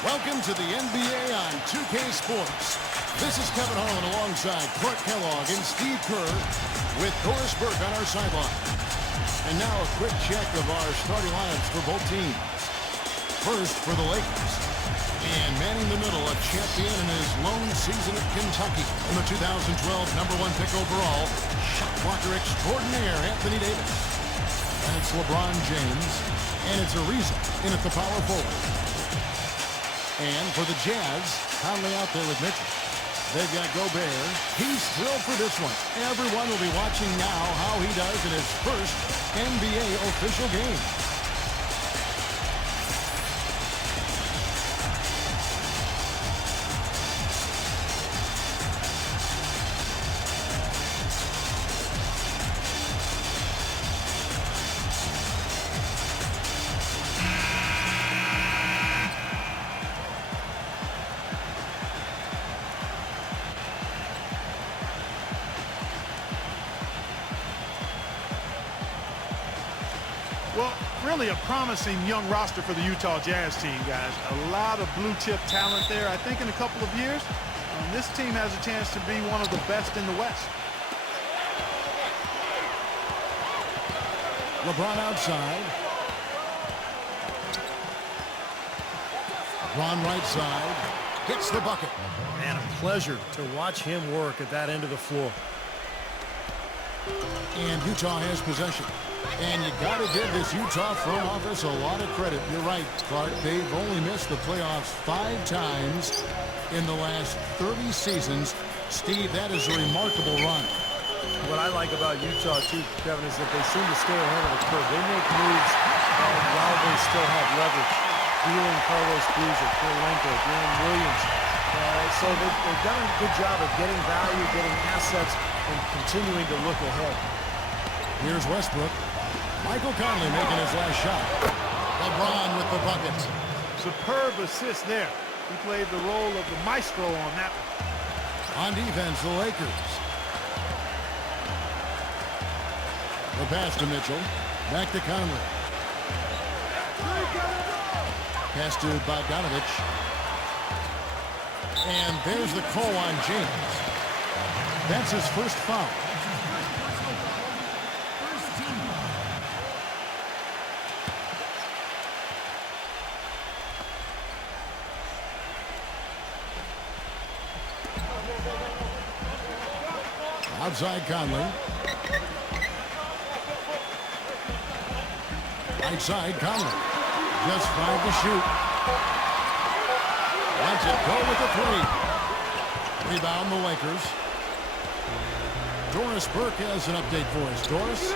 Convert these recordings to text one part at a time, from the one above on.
Welcome to the NBA on 2K Sports. This is Kevin Harlan alongside Clark Kellogg and Steve Kerr with Doris Burke on our sideline. And now a quick check of our starting lineups for both teams. First for the Lakers. And manning the middle, a champion in his lone season at Kentucky. And the 2012 #1 pick overall, shot blocker extraordinaire Anthony Davis. And it's LeBron James. And it's Ariza in at the power forward. And for the Jazz, Conley out there with Mitchell. They've got Gobert. He's thrilled for this one. Everyone will be watching now how he does in his first NBA official game. Well, really a promising young roster for the Utah Jazz team, guys. A lot of blue-chip talent there. I think in a couple of years, this team has a chance to be one of the best in the West. LeBron outside. LeBron right side. Hits the bucket. Man, a pleasure to watch him work at that end of the floor. And Utah has possession. And you got to give this Utah front office a lot of credit. You're right, Clark. They've only missed the playoffs 5 times in the last 30 seasons. Steve, that is a remarkable run. What I like about Utah, too, Kevin, is that they seem to stay ahead of the curve. They make moves while they still have leverage. Dealing Carlos Boozer, Kirilenko, Darren Williams. So they've done a good job of getting value, getting assets, and continuing to look ahead. Here's Westbrook. Michael Conley making his last shot. LeBron with the bucket. Superb assist there. He played the role of the maestro on that one. On defense, the Lakers. The pass to Mitchell. Back to Conley. Pass to Bogdanovich. And there's the call on James. That's his first foul. Outside Conley. Right side Conley. Just 5 to shoot. Lets it go with the 3. Rebound the Lakers. Doris Burke has an update for us. Doris?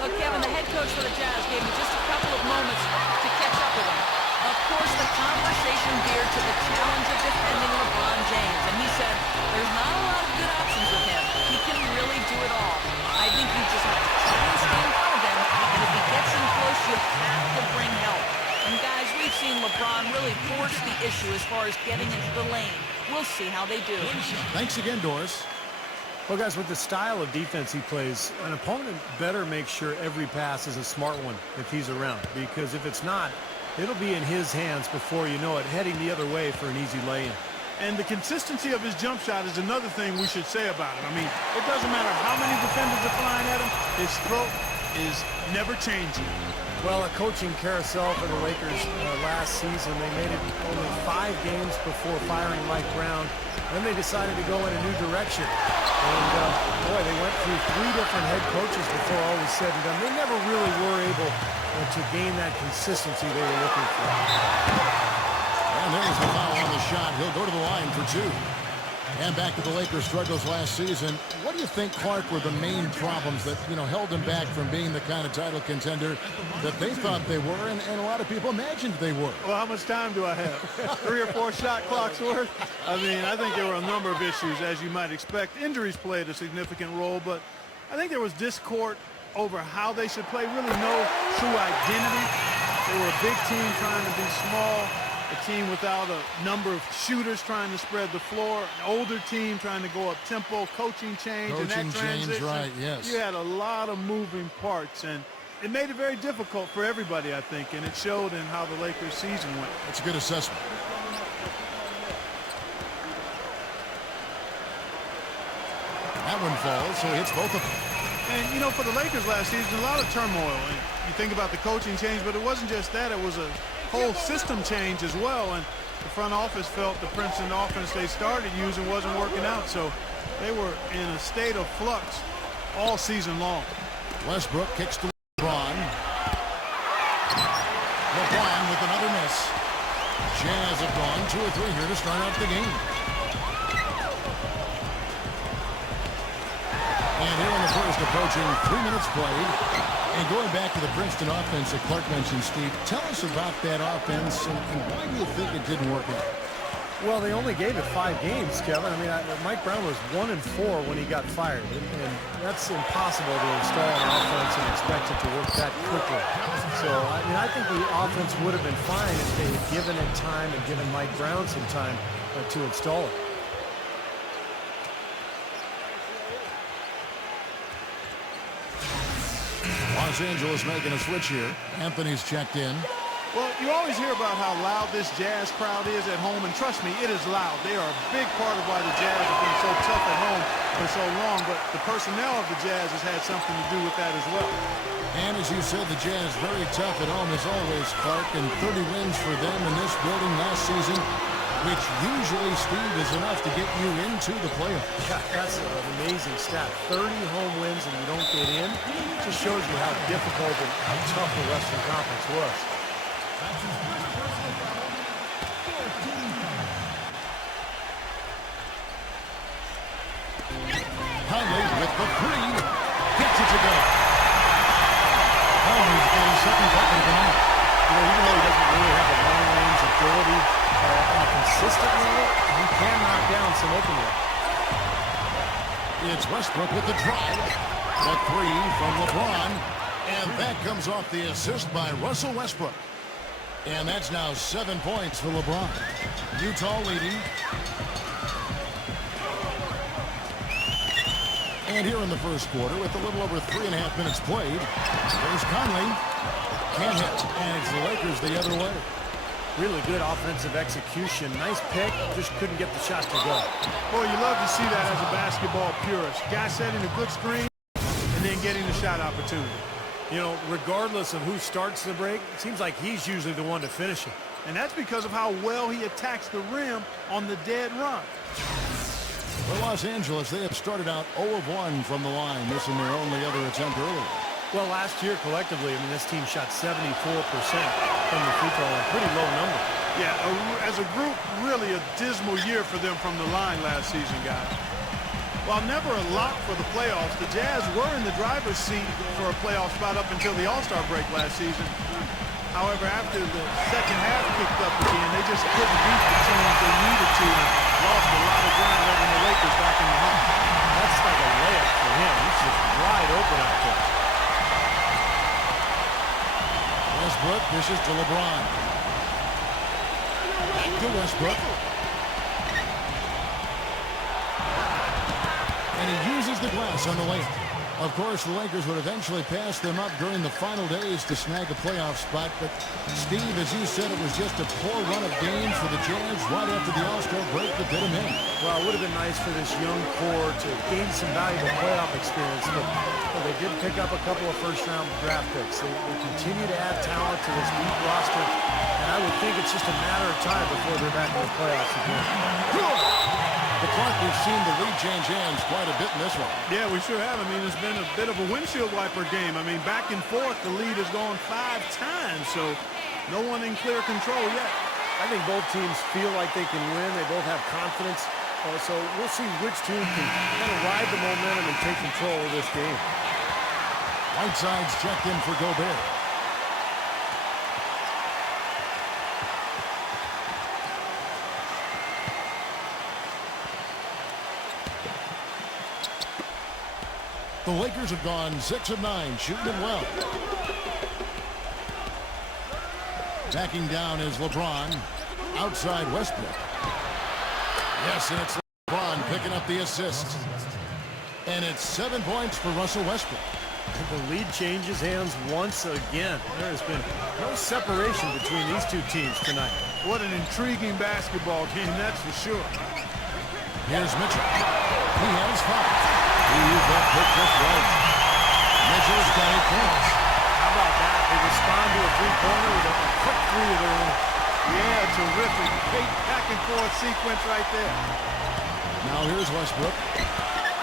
Look, Kevin, the head coach for the Jazz gave me just a couple of moments to catch up with him. Of course, the conversation geared to the challenge of defending LeBron James. And he said, there's not a lot of good options with him. He can really do it all. I think you just have to try and stay in front of him. And if he gets in close, you have to bring help. And guys, we've seen LeBron really force the issue as far as getting into the lane. We'll see how they do. Thanks again, Doris. Well, guys, with the style of defense he plays, an opponent better make sure every pass is a smart one if he's around. Because if it's not, it'll be in his hands before you know it, heading the other way for an easy lay-in. And the consistency of his jump shot is another thing we should say about it. I mean, it doesn't matter how many defenders are flying at him, his stroke is never changing. Well, a coaching carousel for the Lakers last season. They made it only 5 games before firing Mike Brown. Then they decided to go in a new direction. And, boy, they went through 3 different head coaches before all was said and done. They never really were able to gain that consistency they were looking for. And there's the foul on the shot. He'll go to the line for 2. And back to the Lakers' struggles last season. What do you think, Clark, were the main problems that, held them back from being the kind of title contender that they thought they were and a lot of people imagined they were? Well, how much time do I have? 3 or 4 shot clocks worth? I mean, I think there were a number of issues, as you might expect. Injuries played a significant role, but I think there was discord over how they should play, really no true identity. They were a big team trying to be small. A team without a number of shooters trying to spread the floor. An older team trying to go up tempo. Coaching change. And that transition. Right, yes. You had a lot of moving parts, and it made it very difficult for everybody, I think, and it showed in how the Lakers' season went. That's a good assessment. That one falls, so he hits both of them. And, you know, for the Lakers last season, a lot of turmoil. And you think about the coaching change, but it wasn't just that. It was a whole system change as well. And the front office felt the Princeton offense they started using wasn't working out. So they were in a state of flux all season long. Westbrook kicks to LeBron. LeBron with another miss. Jazz have gone 2 or 3 here to start out the game. And here in the first, approaching 3 minutes played. And going back to the Princeton offense that Clark mentioned, Steve, tell us about that offense and why do you think it didn't work out? Well, they only gave it 5 games, Kevin. I mean, Mike Brown was 1-4 when he got fired, and that's impossible to install an offense and expect it to work that quickly. So, I mean, I think the offense would have been fine if they had given it time and given Mike Brown some time to install it. Los Angeles making a switch here. Anthony's checked in. Well, you always hear about how loud this Jazz crowd is at home, and trust me, it is loud. They are a big part of why the Jazz have been so tough at home for so long, but the personnel of the Jazz has had something to do with that as well. And as you said, the Jazz very tough at home as always, Clark, and 30 wins for them in this building last season, which usually, Steve, is enough to get you into the playoffs. Yeah, that's an amazing stat. 30 home wins and you don't get in. It just shows you how difficult and how tough the Western Conference was. Conley with the 3. Gets it to go. Conley's got his second bucket of the night. You know, even though he doesn't really have a long-range ability on a consistent level, he can knock down some open ones. It's Westbrook with the drive. The 3 from LeBron. And that comes off the assist by Russell Westbrook. And that's now 7 points for LeBron. Utah leading. And here in the first quarter, with a little over 3.5 minutes played, there's Conley. Can't hit. And it's the Lakers the other way. Really good offensive execution. Nice pick. Just couldn't get the shot to go. Boy, you love to see that as a basketball purist. Guy setting a good screen and then getting the shot opportunity. You know, regardless of who starts the break, it seems like he's usually the one to finish it. And that's because of how well he attacks the rim on the dead run. For Los Angeles, they have started out 0 of 1 from the line, missing their only other attempt earlier. Well, last year, collectively, I mean, this team shot 74% from the free throw line. Pretty low number. Yeah, as a group, really a dismal year for them from the line last season, guys. While never a lock for the playoffs, the Jazz were in the driver's seat for a playoff spot up until the All-Star break last season. However, after the second half kicked up again, they just couldn't beat the teams they needed to and lost a lot of ground, letting the Lakers back in the hunt. That's like a layup for him. He's just wide open out there. Westbrook dishes to LeBron. Back to Westbrook. And he uses the glass on the layup. Of course, the Lakers would eventually pass them up during the final days to snag a playoff spot. But, Steve, as you said, it was just a poor run of games for the Jazz right after the All-Star break that did them in. Well, it would have been nice for this young core to gain some valuable playoff experience. But well, they did pick up a couple of first-round draft picks. They continue to add talent to this deep roster. And I would think it's just a matter of time before they're back in the playoffs again. The Clark, we've seen the lead change hands quite a bit in this one. Yeah, we sure have. I mean, it's been a bit of a windshield wiper game. I mean, back and forth, the lead has gone 5 times, so no one in clear control yet. I think both teams feel like they can win. They both have confidence. So we'll see which team can kind of ride the momentum and take control of this game. Whiteside's checked in for Gobert. The Lakers have gone 6 of 9, shooting it well. Backing down is LeBron. Outside Westbrook. Yes, and it's LeBron picking up the assist. And it's 7 points for Russell Westbrook. The lead changes hands once again. There has been no separation between these two teams tonight. What an intriguing basketball game, that's for sure. Here's Mitchell. He has 5. He used that pick just right. Mitchell's got 8 points. How about that? They respond to a three-pointer with a quick three of their own. Yeah, terrific. Great back and forth sequence right there. Now here's Westbrook.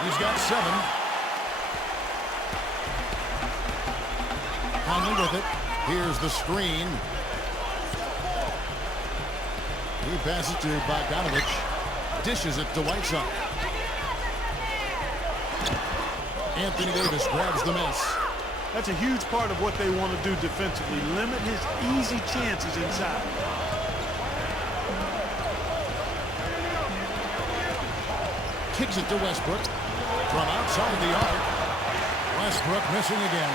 He's got 7. Conley with it. Here's the screen. He passes to Bogdanovich. Dishes it to Whiteside. Anthony Davis grabs the miss. That's a huge part of what they want to do defensively. Limit his easy chances inside. Kicks it to Westbrook from outside the arc. Westbrook missing again.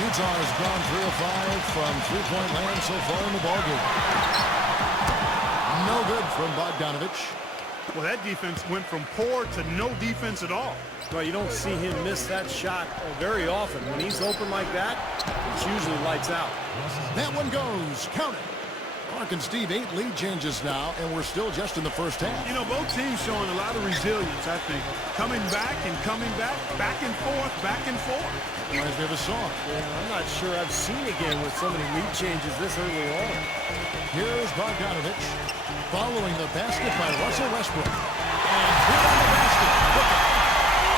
Utah has gone 3 of 5 from three-point land so far in the ballgame. No good from Bogdanovich. Well, that defense went from poor to no defense at all. Well, you don't see him miss that shot very often. When he's open like that, it's usually lights out. That one goes. Count it. Mark and Steve, 8 lead changes now, and we're still just in the first half. You know, both teams showing a lot of resilience, I think. Coming back and coming back, back and forth, back and forth. Reminds me of a song. Yeah, I'm not sure I've seen again with so many lead changes this early on. Here's Bogdanovich following the basket by Russell Westbrook. And put on the basket. Look at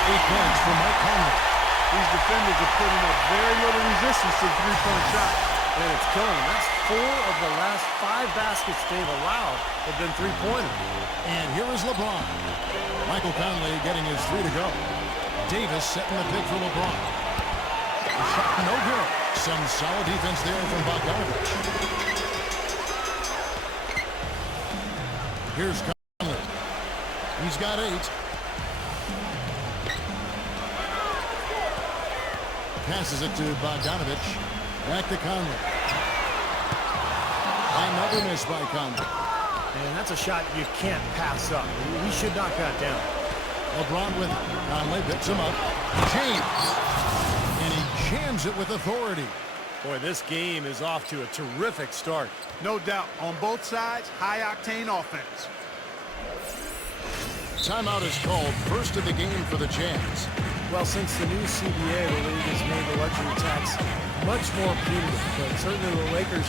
8 points for Mike Conley. These defenders are putting up very little resistance to the three-point shot. And it's killing them. That's 4 of the last 5 baskets they've allowed have been three-pointers. And here is LeBron. Michael Conley getting his 3 to go. Davis setting the pick for LeBron. A shot no good. Some solid defense there from Bogdanovich. Here's Conley. He's got 8. Passes it to Bogdanovich. Back to Conley. Another miss by Conley. And that's a shot you can't pass up. He should knock that down. LeBron with it. Conley picks him up. James. And he jams it with authority. Boy, this game is off to a terrific start. No doubt. On both sides, high-octane offense. Timeout is called. First of the game for the Jazz. Well, since the new CBA, the league has made the luxury tax much more punitive, but certainly the Lakers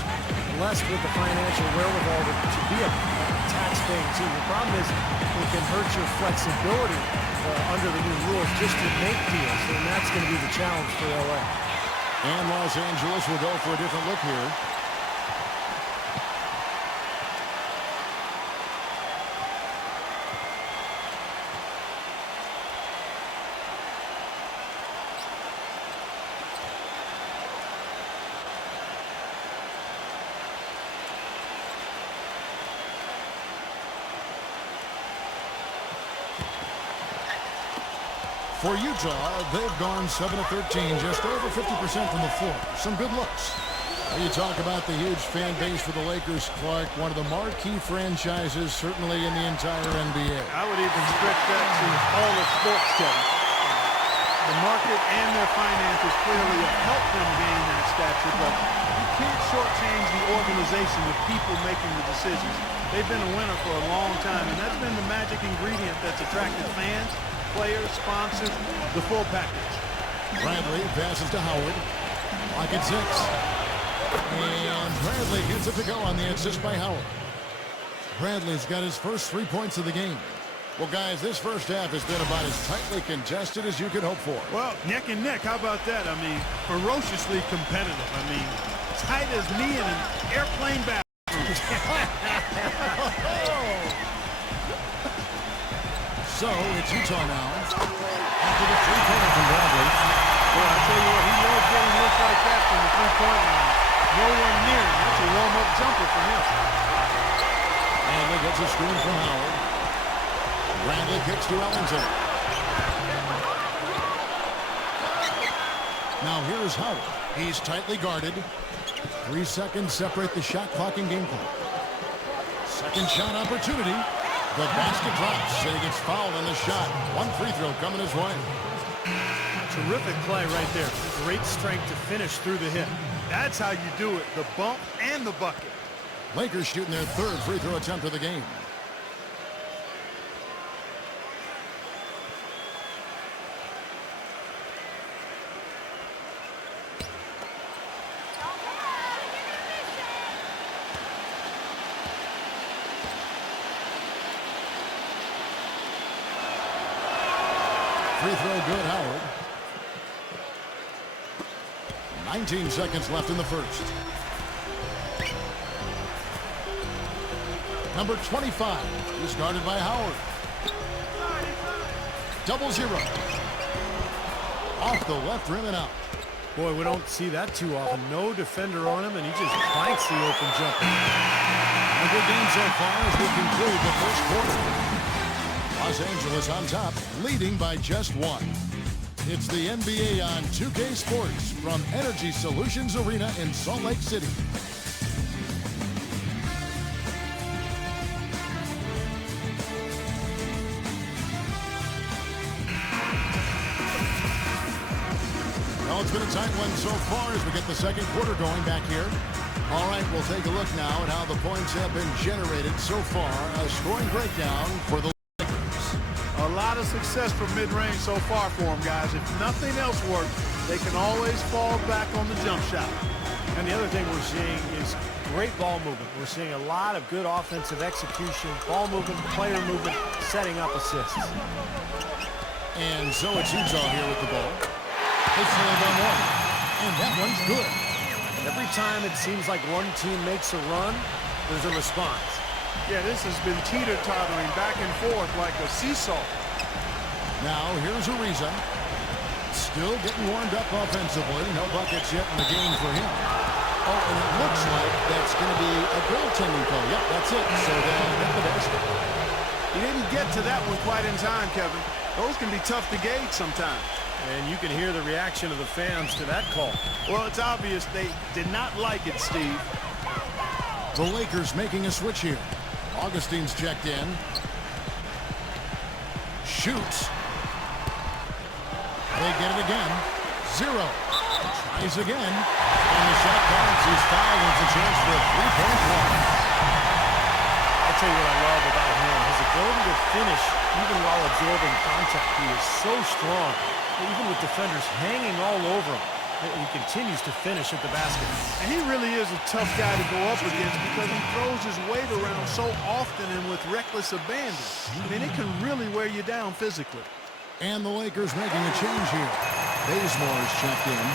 blessed with the financial wherewithal to be a tax-paying team. The problem is it can hurt your flexibility under the new rules just to make deals, and that's going to be the challenge for LA. And Los Angeles will go for a different look here. For Utah, they've gone 7 of 13, just over 50% from the floor. Some good looks. You talk about the huge fan base for the Lakers, Clark, one of the marquee franchises, certainly in the entire NBA. I would even stretch that to all of sports, Kevin. The market and their finances clearly have helped them gain that stature, but you can't shortchange the organization, the people making the decisions. They've been a winner for a long time, and that's been the magic ingredient that's attracted fans, players, sponsors, the full package. Bradley passes to Howard. Clock at 6. And Bradley gets it to go on the assist by Howard. Bradley's got his first 3 points of the game. Well, guys, this first half has been about as tightly contested as you could hope for. Well, neck and neck, how about that? I mean, ferociously competitive. I mean, tight as me in an airplane bathroom. So, it's Utah now. After the three-pointer from Bradley. Boy, I tell you what, he loves getting looks like that from the three-point line. Nowhere near him. That's a warm-up jumper for him. Bradley gets a screen from Howard. Bradley kicks to Ellington. Now here's Howard. He's tightly guarded. 3 seconds separate the shot clock and game clock. Second shot opportunity. The basket drops, and he gets fouled on the shot. One free throw coming his way. Terrific play right there. Great strength to finish through the hit. That's how you do it, the bump and the bucket. Lakers shooting their third free throw attempt of the game. free throw good, Howard. 19 seconds left in the first. Number 25 is guarded by Howard. 0-0. Off the left rim and out. Boy, we don't see that too often. No defender on him, and he just clanks the open jumper. A good game so far as we conclude the first quarter. Los Angeles on top, leading by just one. It's the NBA on 2K Sports from Energy Solutions Arena in Salt Lake City. Well, it's been a tight one so far as we get the second quarter going back here. All right, we'll take a look now at how the points have been generated so far. A scoring breakdown for the Lakers. A lot of success from mid-range so far for them, guys. If nothing else works, they can always fall back on the jump shot. And the other thing we're seeing is great ball movement. We're seeing a lot of good offensive execution, ball movement, player movement, setting up assists. And so it's Utah here with the ball. They slam on one, and that one's good. Every time it seems like one team makes a run, there's a response. Yeah, this has been teeter-tottering back and forth like a seesaw. Now, here's Ariza. Still getting warmed up offensively. No buckets yet in the game for him. Oh, and it looks like that's going to be a goaltending call. Yep, that's it. So they'll get the basket. He didn't get to that one quite in time, Kevin. Those can be tough to gauge sometimes. And you can hear the reaction of the fans to that call. Well, it's obvious they did not like it, Steve. The Lakers making a switch here. Augustine's checked in. Shoots. They get it again. 0. Tries again. And the shot counts. He's fouled. It's a chance for a three-point play. I'll tell you what I love about him. His ability to finish even while absorbing contact. He is so strong. Even with defenders hanging all over him, he continues to finish at the basket. And he really is a tough guy to go up against because he throws his weight around so often and with reckless abandon. I mean, it can really wear you down physically. And the Lakers making a change here. Bazemore is checked in.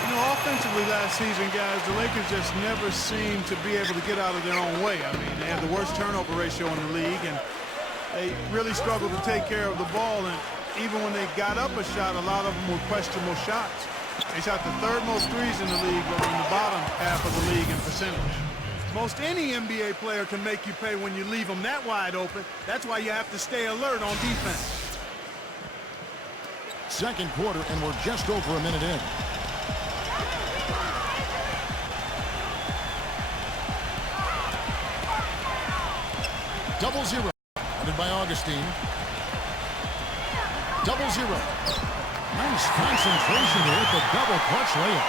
You know, offensively last season, guys, the Lakers just never seemed to be able to get out of their own way. I mean, they had the worst turnover ratio in the league, and they really struggled to take care of the ball. And even when they got up a shot, a lot of them were questionable shots. They shot the third most threes in the league, but in the bottom half of the league in percentage. Most any NBA player can make you pay when you leave them that wide open. That's why you have to stay alert on defense. Second quarter, and we're just over a minute in. Double zero. Headed by Augustine. 0-0. Nice concentration here at the double clutch layup.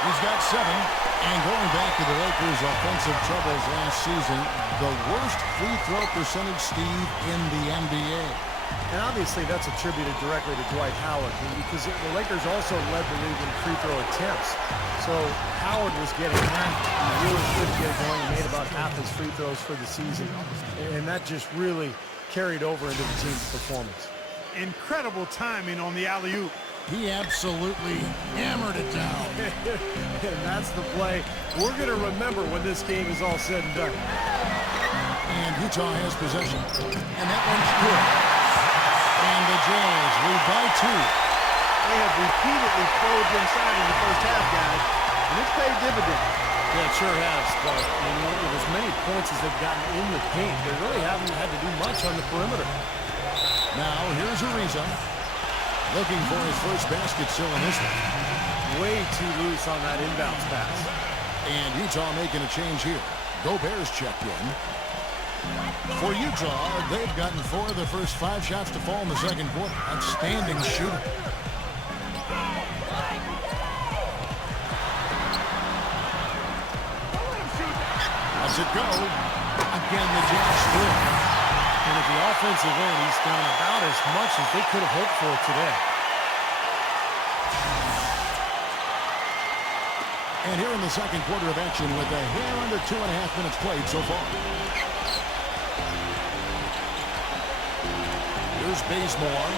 He's got 7. And going back to the Lakers' offensive troubles last season, the worst free throw percentage, Steve, in the NBA. And obviously that's attributed directly to Dwight Howard because the Lakers also led the league in free throw attempts. So Howard was getting that. He really couldn't get it going. He made about half his free throws for the season. And that just really carried over into the team's performance. Incredible timing on the alley-oop. He absolutely hammered it down. And that's the play we're going to remember when this game is all said and done. And Utah has possession. And that one's good. And the Jazz lead by 2. They have repeatedly probed inside in the first half, guys, and it's paid dividends. Yeah, it sure has. But with as many points as they've gotten in the paint, they really haven't had to do much on the perimeter. Now, here's Ariza. Looking for his first basket still in this one. Way too loose on that inbounds pass. And Utah making a change here. Gobert's checked in. For Utah, they've gotten 4 of the first 5 shots to fall in the second quarter. Outstanding shooter. Lets it go. Again, the Jazz split. And at the offensive end, he's done about as much as they could have hoped for today. And here in the second quarter of action with a hair under 2.5 minutes played so far. Here's Bazemore.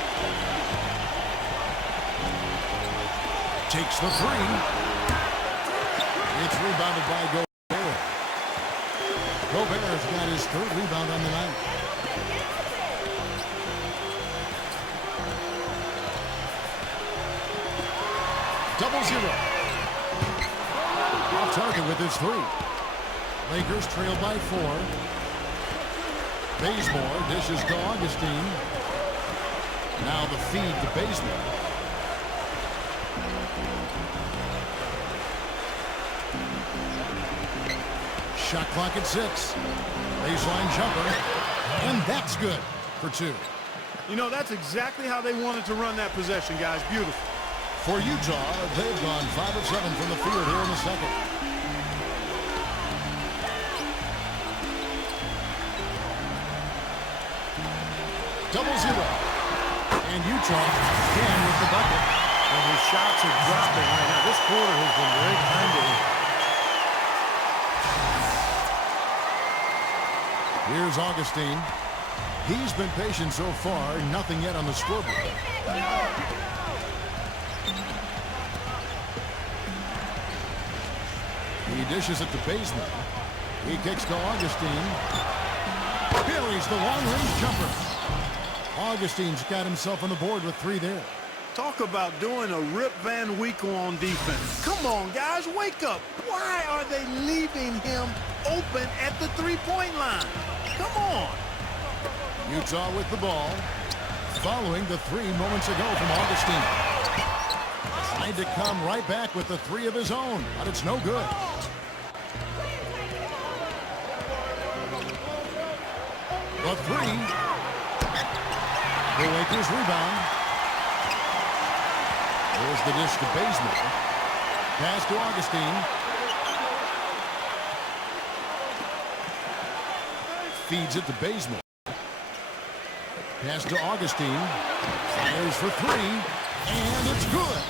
Takes the three. It's rebounded by Gobert. Gobert's got his third rebound on the night. Double zero. Off target with his three. Lakers trail by 4. Bazemore dishes to Augustine. Now the feed to Bazemore. Shot clock at 6. Baseline jumper. And that's good for 2. You know, that's exactly how they wanted to run that possession, guys. Beautiful. For Utah, they've gone 5 of 7 from the field here in the second. Double zero. And Utah again with the bucket. And his shots are dropping right now. This quarter has been very kind to him. Here's Augustine. He's been patient so far. Nothing yet on the scoreboard. He dishes it to Bazemore. He kicks to Augustine. Buries the long-range jumper. Augustine's got himself on the board with 3 there. Talk about doing a Rip Van Winkle on defense. Come on, guys, wake up. Why are they leaving him open at the three-point line? Come on. Utah with the ball. Following the 3 moments ago from Augustine. Tried to come right back with the 3 of his own, but it's no good. The 3. The Lakers rebound. There's the dish to Bazemore. Pass to Augustine. Feeds it to Bazemore. Pass to Augustine. Fires for 3. And it's good.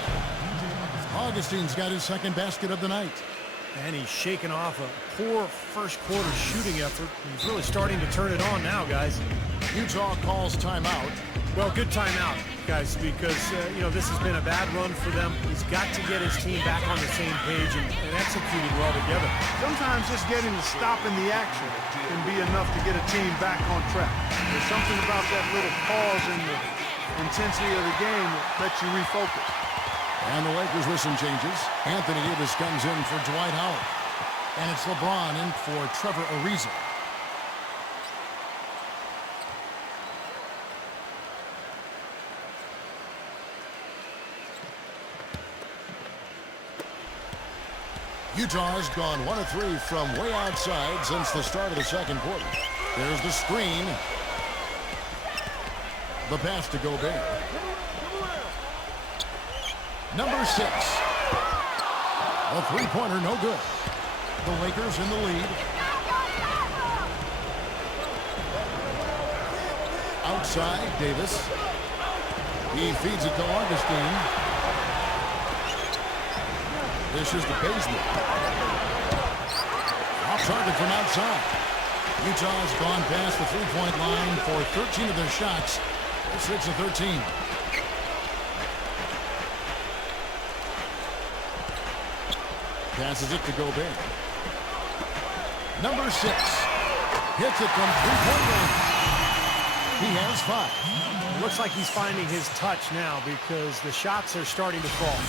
Augustine's got his second basket of the night. And he's shaking off a poor first quarter shooting effort. He's really starting to turn it on now, guys. Utah calls timeout. Well, good timeout, guys, because, you know, this has been a bad run for them. He's got to get his team back on the same page and executing well together. Sometimes just getting to stop in the action can be enough to get a team back on track. There's something about that little pause in the intensity of the game that lets you refocus. And the Lakers with some changes. Anthony Davis comes in for Dwight Howard. And it's LeBron in for Trevor Ariza. Utah has gone 1 of 3 from way outside since the start of the second quarter. There's the screen. The pass to Gobert. Number 6. A three-pointer, no good. The Lakers in the lead. Outside, Davis. He feeds it to Augustine. This is the Bazemore. Off target from outside. Utah's gone past the three-point line for 13 of their shots. They're 6 of 13. Passes it to Gobert. Number 6. Hits it from three-point range. He has 5. It looks like he's finding his touch now because the shots are starting to fall.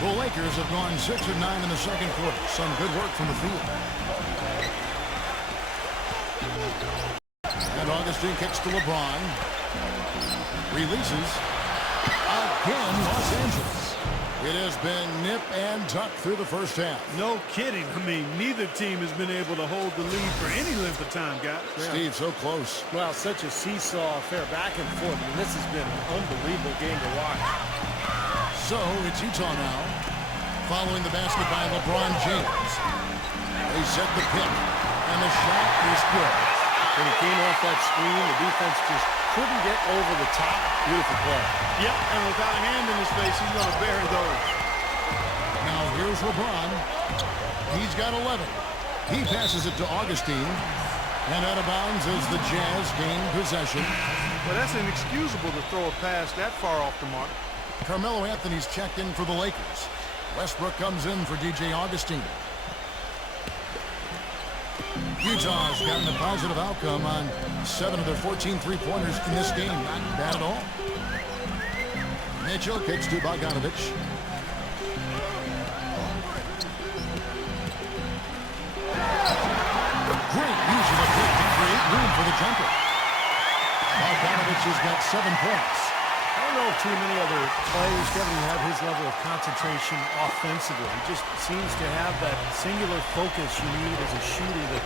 The Lakers have gone 6 of 9 in the second quarter. Some good work from the field. And Augustine kicks to LeBron. Releases. Again, Los Angeles. It has been nip and tuck through the first half. No kidding. I mean, neither team has been able to hold the lead for any length of time, guys. Steve, so close. Well, such a seesaw affair back and forth. I mean, this has been an unbelievable game to watch. So it's Utah now, following the basket by LeBron James. They set the pick, and the shot is good. When he came off that screen, the defense just couldn't get over the top. Beautiful play. Yep, and without a hand in his face, he's going to bury those. Now here's LeBron. He's got 11. He passes it to Augustine. And out of bounds as the Jazz gain possession. Well, that's inexcusable to throw a pass that far off the mark. Carmelo Anthony's checked in for the Lakers. Westbrook comes in for DJ Augustine. Utah's gotten a positive outcome on 7 of their 14 three-pointers in this game. Not bad at all. Mitchell kicks to Bogdanovich. Great use of the pick to create room for the jumper. Bogdanovich has got 7 points. I don't know if too many other players, Kevin, have his level of concentration offensively. He just seems to have that singular focus you need as a shooter that,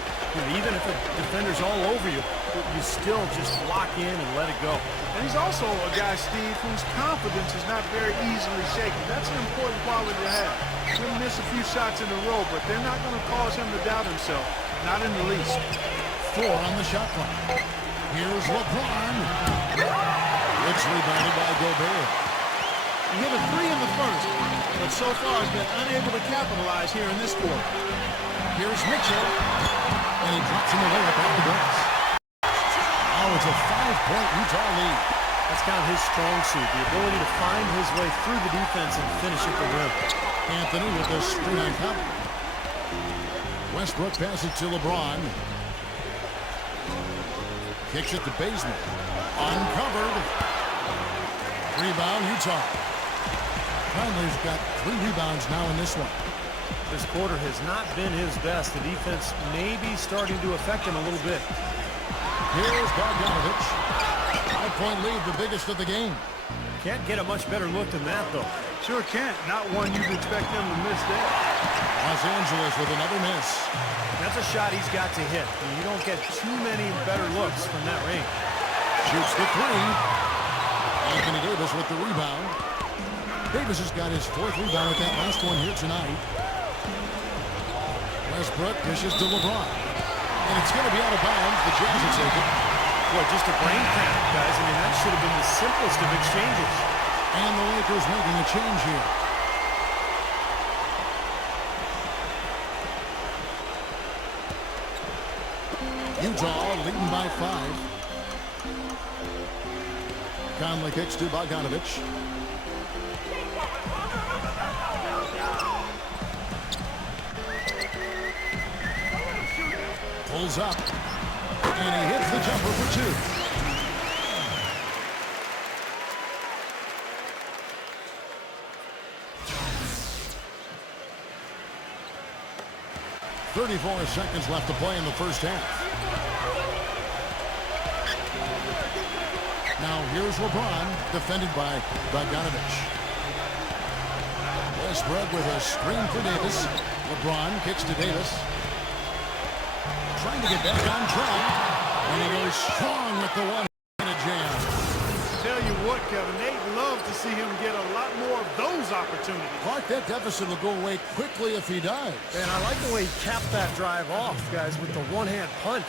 even if a defender's all over you, you still just lock in and let it go. And he's also a guy, Steve, whose confidence is not very easily shaken. That's an important quality to have. He'll miss a few shots in a row, but they're not going to cause him to doubt himself. Not in the least. 4 on the shot clock. Here's LeBron. It's rebounded by Gobert. He hit a 3 in the first, but so far has been unable to capitalize here in this quarter. Here's Mitchell. And he drops him away up off the glass. Oh, it's a 5-point Utah lead. That's kind of his strong suit, the ability to find his way through the defense and finish at the rim. Anthony with the screen on top. Westbrook passes to LeBron. Kicks it to Bazemore. Uncovered. Rebound, Utah. Conley's got 3 rebounds now in this one. This quarter has not been his best. The defense may be starting to affect him a little bit. Here's Bogdanovich. 5-point lead, the biggest of the game. Can't get a much better look than that, though. Sure can't. Not one you'd expect him to miss there. Los Angeles with another miss. That's a shot he's got to hit. You don't get too many better looks from that range. Shoots the 3. Anthony Davis with the rebound. Davis has got his 4th rebound with that last one here tonight. Westbrook dishes to LeBron. And it's going to be out of bounds. The Jazz will take it. Boy, just a brain cramp, guys. I mean, that should have been the simplest of exchanges. And the Lakers making a change here. Utah leading by 5. Conley kicks to Bogdanovich. Pulls up. And he hits the jumper for 2. .34 seconds left to play in the first half. Now here's LeBron, defended by Bogdanovich. Westbrook with a screen for Davis. LeBron kicks to Davis. Trying to get back on track. And he goes strong with the one-handed jam. Tell you what, Kevin, they'd love to see him get a lot more of those opportunities. Clark, that deficit will go away quickly if he does. And I like the way he capped that drive off, guys, with the one-hand punch.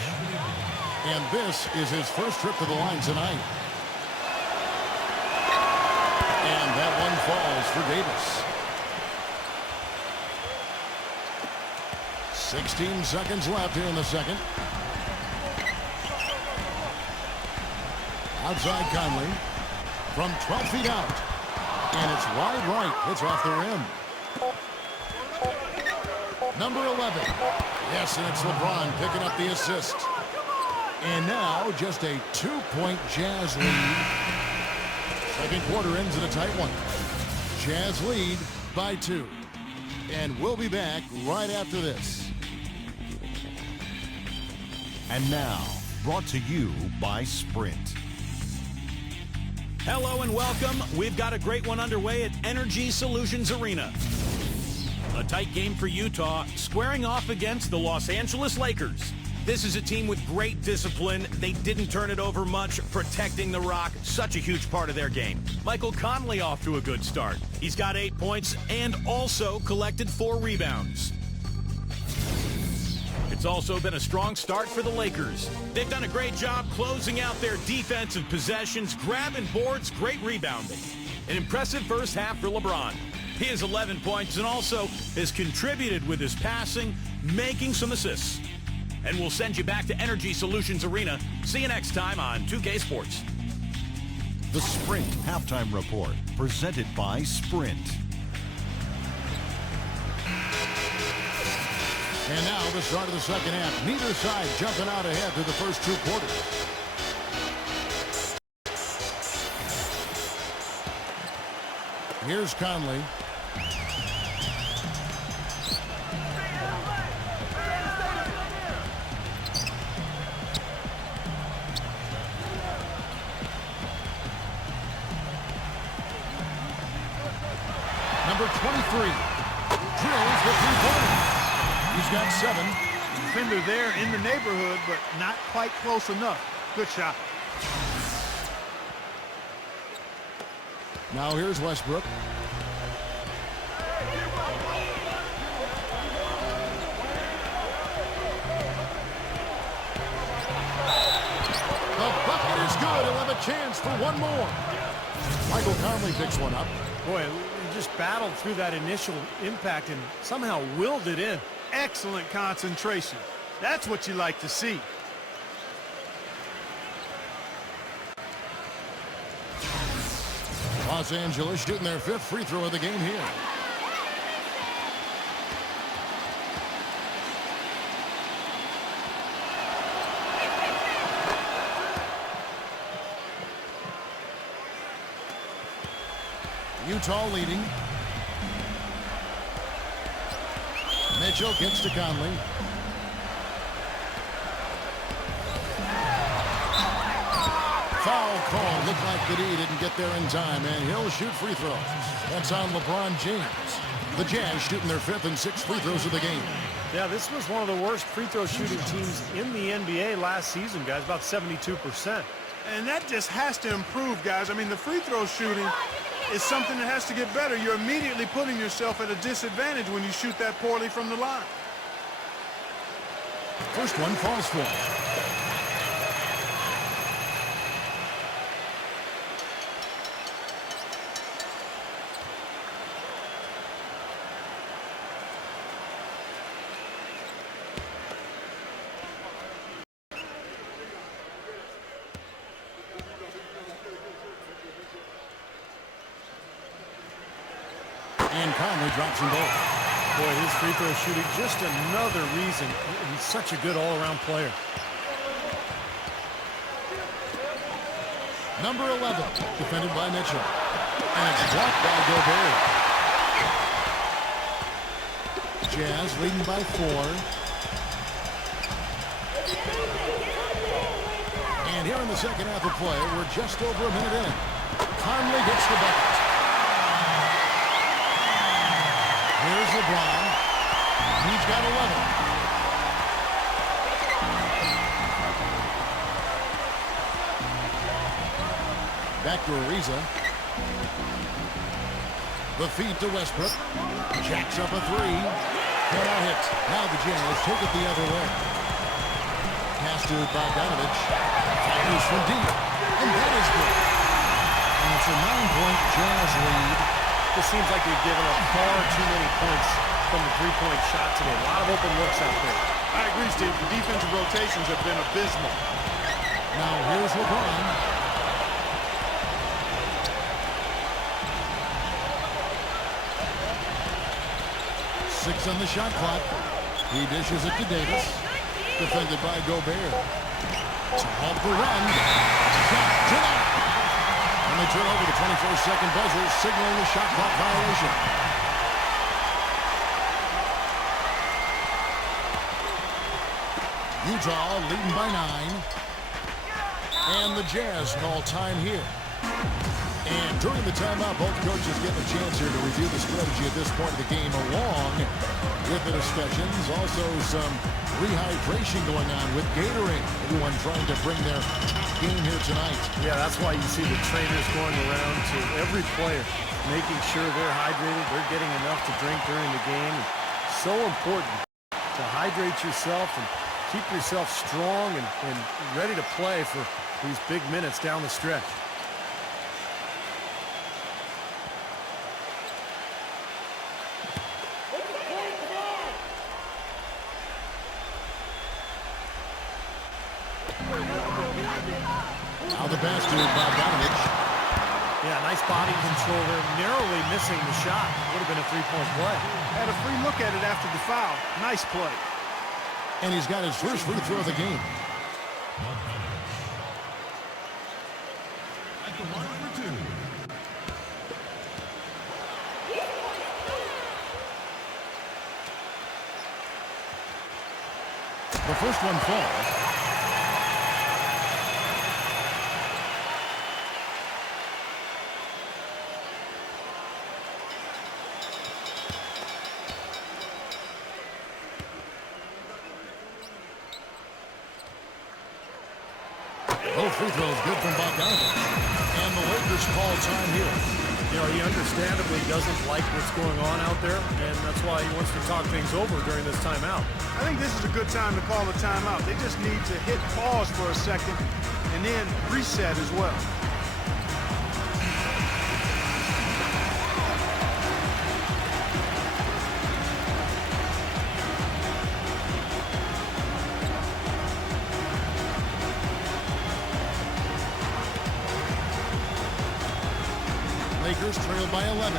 And this is his first trip to the line tonight. And that one falls for Davis. 16 seconds left here in the second. Outside Conley from 12 feet out. And it's wide right. It's off the rim. Number 11. Yes, and it's LeBron picking up the assist. And now just a 2-point Jazz lead. Second quarter ends in a tight one. Jazz lead by 2. And we'll be back right after this. And now, brought to you by Sprint. Hello and welcome. We've got a great one underway at Energy Solutions Arena. A tight game for Utah, squaring off against the Los Angeles Lakers. This is a team with great discipline. They didn't turn it over much, protecting the rock, such a huge part of their game. Michael Conley off to a good start. He's got 8 points and also collected 4 rebounds. It's also been a strong start for the Lakers. They've done a great job closing out their defensive possessions, grabbing boards, great rebounding. An impressive first half for LeBron. He has 11 points and also has contributed with his passing, making some assists. And we'll send you back to Energy Solutions Arena. See you next time on 2K Sports. The Sprint Halftime Report, presented by Sprint. And now the start of the second half. Neither side jumping out ahead through the first 2 quarters. Here's Conley. Number 23 drills the three-pointer. He's got 7. Defender there in the neighborhood, but not quite close enough. Good shot. Now here's Westbrook. The bucket is good. He'll have a chance for one more. Michael Conley picks one up. Boy, he just battled through that initial impact and somehow willed it in. Excellent concentration. That's what you like to see. Los Angeles shooting their 5th free throw of the game here. Utah leading. Mitchell gets to Conley. Foul call. Looked like the D didn't get there in time, and he'll shoot free throws. That's on LeBron James. The Jazz shooting their 5th and 6th free throws of the game. Yeah, this was one of the worst free throw shooting teams in the NBA last season, guys, about 72%. And that just has to improve, guys. I mean, the free throw shooting is something that has to get better. You're immediately putting yourself at a disadvantage when you shoot that poorly from the line. First one falls for him. And Conley drops them both. Boy, his free throw shooting, just another reason he's such a good all-around player. Number 11, defended by Mitchell. And it's blocked by Gobert. Jazz leading by 4. And here in the second half of play, we're just over a minute in. Conley gets the bucket. Here's LeBron. He's got 11. Back to Ariza. The feed to Westbrook. Jacks up a 3. Cannot hit. Now the Jazz take it the other way. Pass to Bogdanovich. Fires from deep. And that is good. And it's a 9-point Jazz lead. It seems like they've given up far too many points from the three-point shot today. A lot of open looks out there. I agree, Steve. The defensive rotations have been abysmal. Now here's LeBron. Six on the shot clock. He dishes it to Davis. Defended by Gobert. To halt the run. Shot denied. And they turn over the 24-second buzzer, signaling the shot clock violation. Utah leading by 9. And the Jazz call time here. And during the timeout, both coaches getting a chance here to review the strategy at this point of the game, along with the discussions. Also some rehydration going on with Gatorade. Everyone trying to bring their top game here tonight. Yeah, that's why you see the trainers going around to every player, making sure they're hydrated, they're getting enough to drink during the game. So important to hydrate yourself and keep yourself strong and ready to play for these big minutes down the stretch. Now the pass to Bogdanovich. Yeah, nice body control there. Narrowly missing the shot. Would have been a three-point play. Had a free look at it after the foul. Nice play. And he's got his first free throw of the game. At the line for two. The first one falls. Both free throws good from Bogdanovich. And the Lakers call time here. You know, he understandably doesn't like what's going on out there, and that's why he wants to talk things over during this timeout. I think this is a good time to call a timeout. They just need to hit pause for a second and then reset as well. Lakers trail by 11.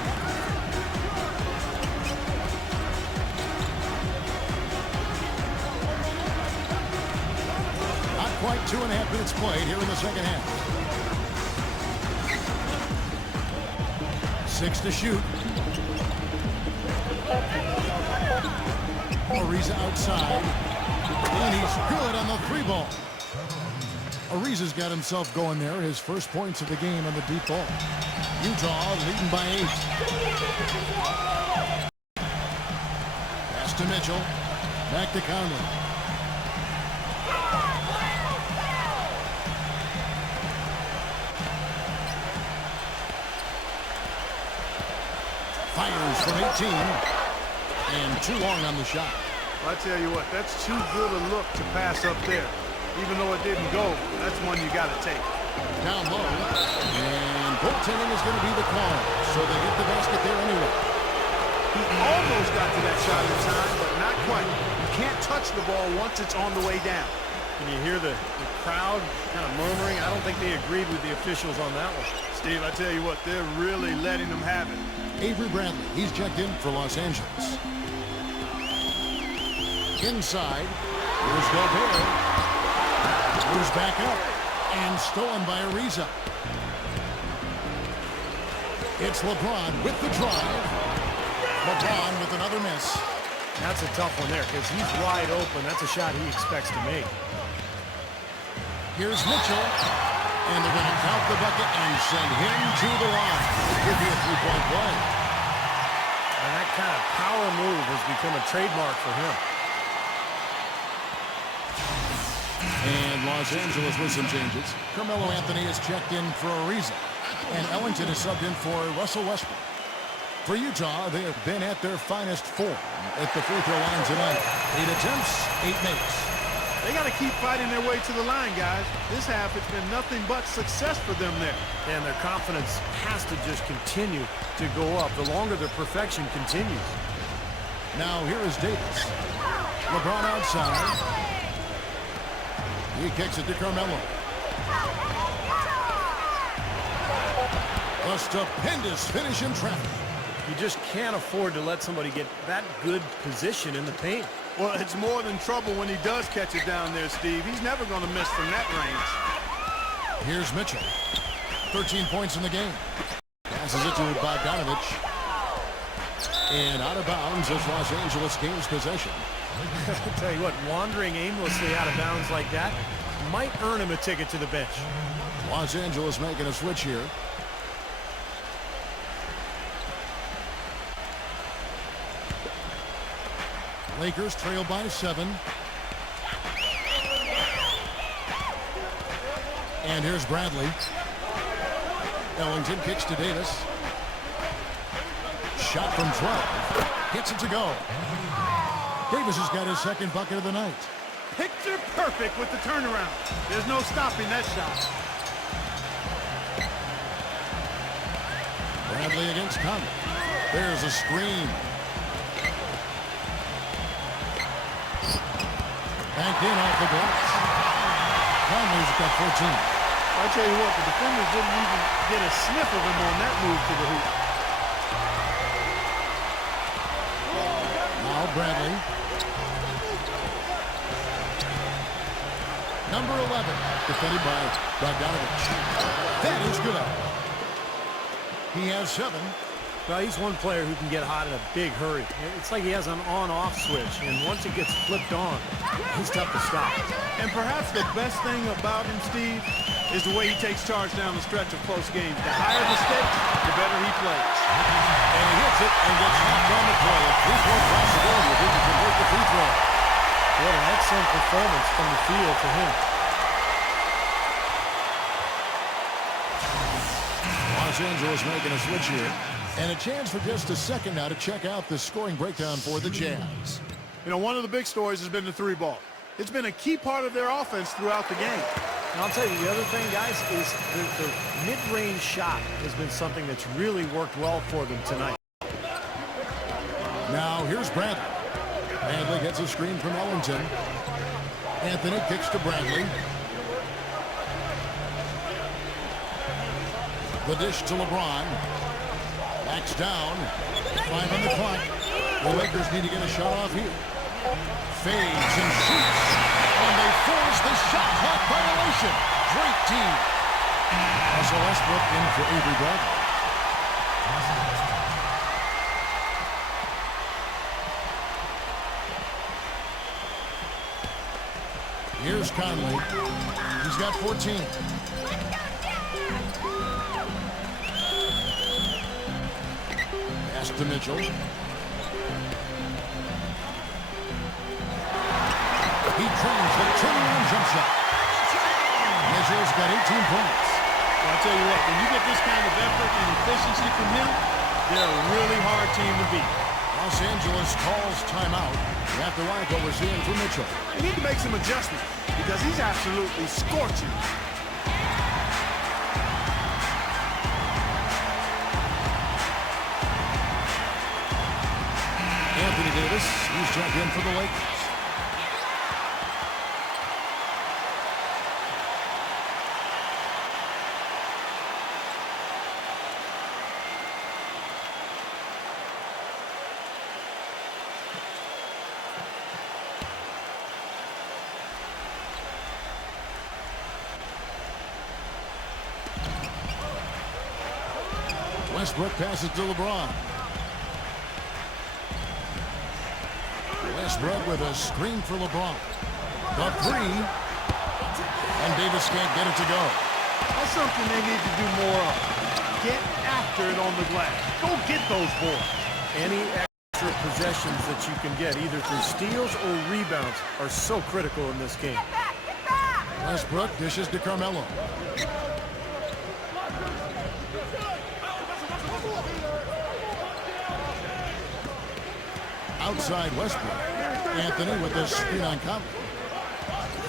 Not quite 2.5 minutes played here in the second half. 6 to shoot. Ariza outside. And he's good on the three ball. Ariza's got himself going there. His first points of the game on the deep ball. Utah leading by 8. Pass to Mitchell. Back to Conley. Fires from 18. And too long on the shot. Well, I tell you what, that's too good a look to pass up there. Even though it didn't go, that's one you got to take. Down low. And goaltending is going to be the call. So they get the basket there anyway. He almost got to that shot in time, but not quite. You can't touch the ball once it's on the way down. Can you hear the crowd kind of murmuring? I don't think they agreed with the officials on that one. Steve, I tell you what, they're really letting them have it. Avery Bradley, he's checked in for Los Angeles. Inside, here's Gobert. Moves back up and stolen by Ariza. It's Lebron with the drive. LeBron with another miss. That's a tough one there because he's wide open. That's a shot he expects to make. Here's Mitchell. And they're going to count the bucket and send him to the line. It could be a three-point play. And that kind of power move has become a trademark for him. And Los Angeles with some changes. Carmelo Anthony is checked in for Ariza. And Ellington is subbed in for Russell Westbrook. For Utah, they have been at their finest form at the free throw line tonight. 8 attempts, 8 makes. They got to keep fighting their way to the line, guys. This half, it's been nothing but success for them there. And their confidence has to just continue to go up the longer their perfection continues. Now here is Davis. LeBron outside. He kicks it to Carmelo. A stupendous finish in traffic. You just can't afford to let somebody get that good position in the paint. Well, it's more than trouble when he does catch it down there, Steve. He's never going to miss from that range. Here's Mitchell. 13 points in the game. Passes it to Bogdanovich. And out of bounds as Los Angeles gains possession. I'll tell you what, wandering aimlessly out of bounds like that might earn him a ticket to the bench. Los Angeles making a switch here. Lakers trail by 7. And here's Bradley. Ellington kicks to Davis. Shot from 12. Gets it to go. Davis has got his second bucket of the night. Picture perfect with the turnaround. There's no stopping that shot. Bradley against Conley. There's a screen. Banked in off the glass. Conley's got 14. I tell you what, the defenders didn't even get a sniff of him on that move to the hoop. Now Bradley. Number 11, defended by Bogdanovich. That is good. He has 7. Well, he's one player who can get hot in a big hurry. It's like he has an on-off switch, and once it gets flipped on, he's tough to stop. And perhaps the best thing about him, Steve, is the way he takes charge down the stretch of close games. The higher the stakes, the better he plays. And he hits it and gets knocked on the play. A free throw possibility if he can convert the free throw. What an excellent performance from the field for him. Los Angeles making a switch here. And a chance for just a second now to check out the scoring breakdown for the Jazz. You know, one of the big stories has been the 3-ball. It's been a key part of their offense throughout the game. And I'll tell you, the other thing, guys, is the mid-range shot has been something that's really worked well for them tonight. Now here's Bradley. Bradley gets a screen from Ellington. Anthony kicks to Bradley. The dish to LeBron. Backs down. 5 on the clock. The Lakers need to get a shot off here. Fades and shoots. And they force the shot clock violation. Great team. Russell Westbrook in for Avery Bradley. Here's Conley. He's got 14. Pass to Mitchell. He trains with a turnaround jump shot. Mitchell's got 18 points. Well, I tell you what, when you get this kind of effort and efficiency from him, they're a really hard team to beat. Los Angeles calls timeout. You have to like what we're seeing from Mitchell. They need to make some adjustments because he's absolutely scorching. Anthony Davis, he's checked in for the Lakers. Westbrook passes to LeBron. Westbrook with a screen for LeBron. The 3. And Davis can't get it to go. That's something they need to do more of. Get after it on the glass. Go get those boards. Any extra possessions that you can get, either through steals or rebounds, are so critical in this game. Westbrook dishes to Carmelo. Outside Westbrook. Anthony with the screen on Conley.